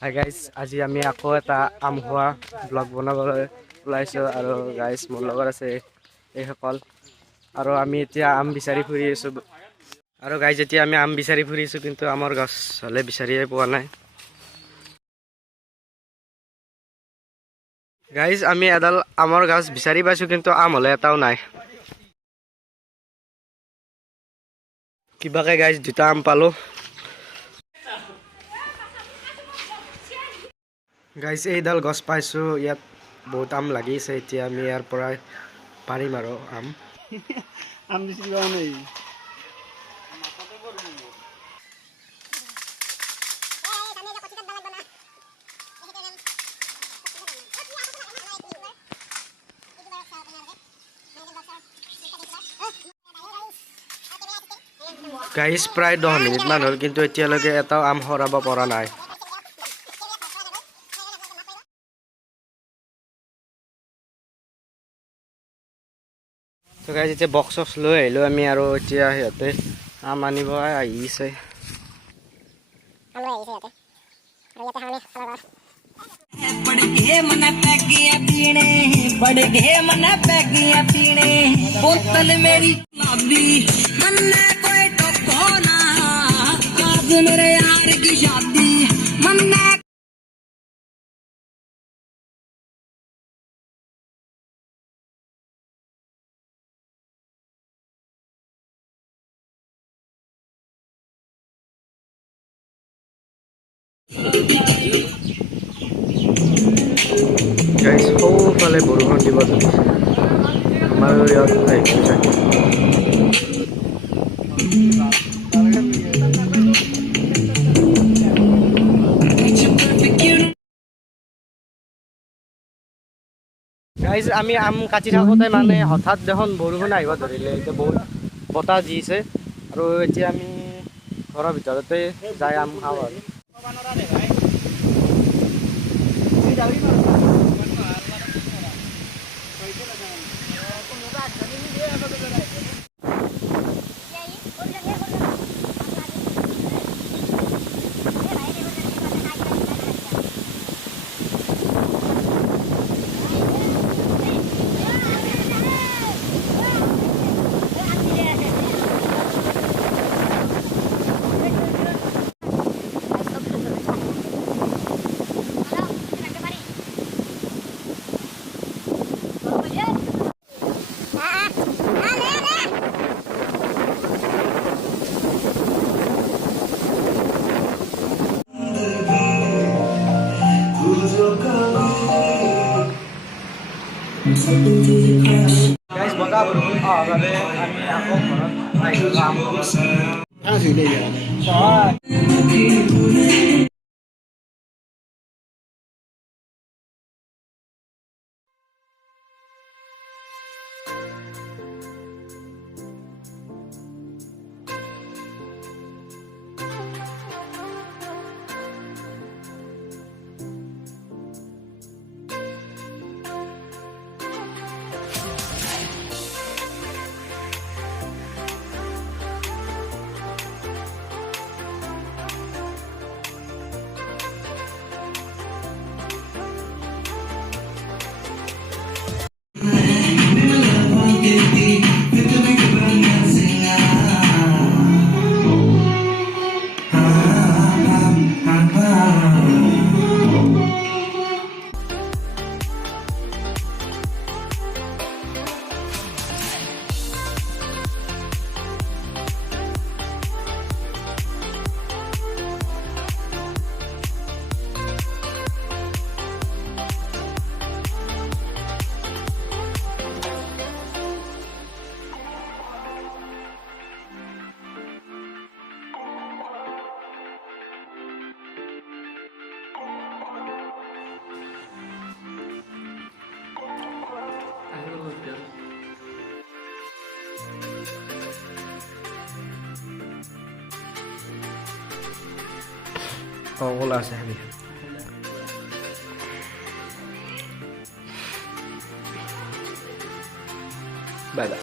Hi guys, আজি আমি আকৌ এটা আম খোৱা ব্লগ বনাবলৈ ওলাইছোঁ আৰু গাইজ মোৰ লগত আছে এইসকল আৰু আমি এতিয়া আম বিচাৰি ফুৰি আছোঁ আৰু গাইজ এতিয়া আমি আম বিচাৰি ফুৰিছোঁ কিন্তু আমৰ গছ হ'লে বিচাৰিয়ে পোৱা নাই। গাইজ আমি এডাল আমৰ গছ বিচাৰি পাইছোঁ কিন্তু আম হ'লে এটাও নাই। কিবাকে গাইজ দুটা আম পালোঁ। গাইজ এইডাল গছ পাইছোঁ, ইয়াত বহুত আম লাগিছে। এতিয়া আমি ইয়াৰ পৰাই পাৰিম আৰু আম। আম বেশি পাওয়া নেই। গাইজ প্ৰায় 10 মিনিটমান হ'ল কিন্তু এতিয়ালৈকে এটাও আম সৰাব পৰা নাই। তো গাইজ এতিয়া বক্স চক্স লৈ আহিলোঁ আমি আৰু এতিয়া সিহঁতে আম আনিব আহিছে। बोतल मेरी गुलाबी मन्ने कोई टोको ना आज मेरे यार की शादी मन्ने গাইজ সৌফালে বৰষুণ দিব ধৰিছে, আমাৰ ইয়াত আহিছে চাগে। গাইজ আমি আম কাটি থাকোঁতে মানে হঠাৎ দেখোন বৰষুণ আহিব ধৰিলে। এতিয়া বহুত বতাহ দিছে আৰু এতিয়া আমি ঘৰৰ ভিতৰতে যাই আম খাওঁ আৰু। গাইজ বতাহ বৰষুণ অহাৰ বাবে আমি আকৌ ঘৰত আহিলোঁ আম খাবলৈ। Oh, wala sabi. Bye bye.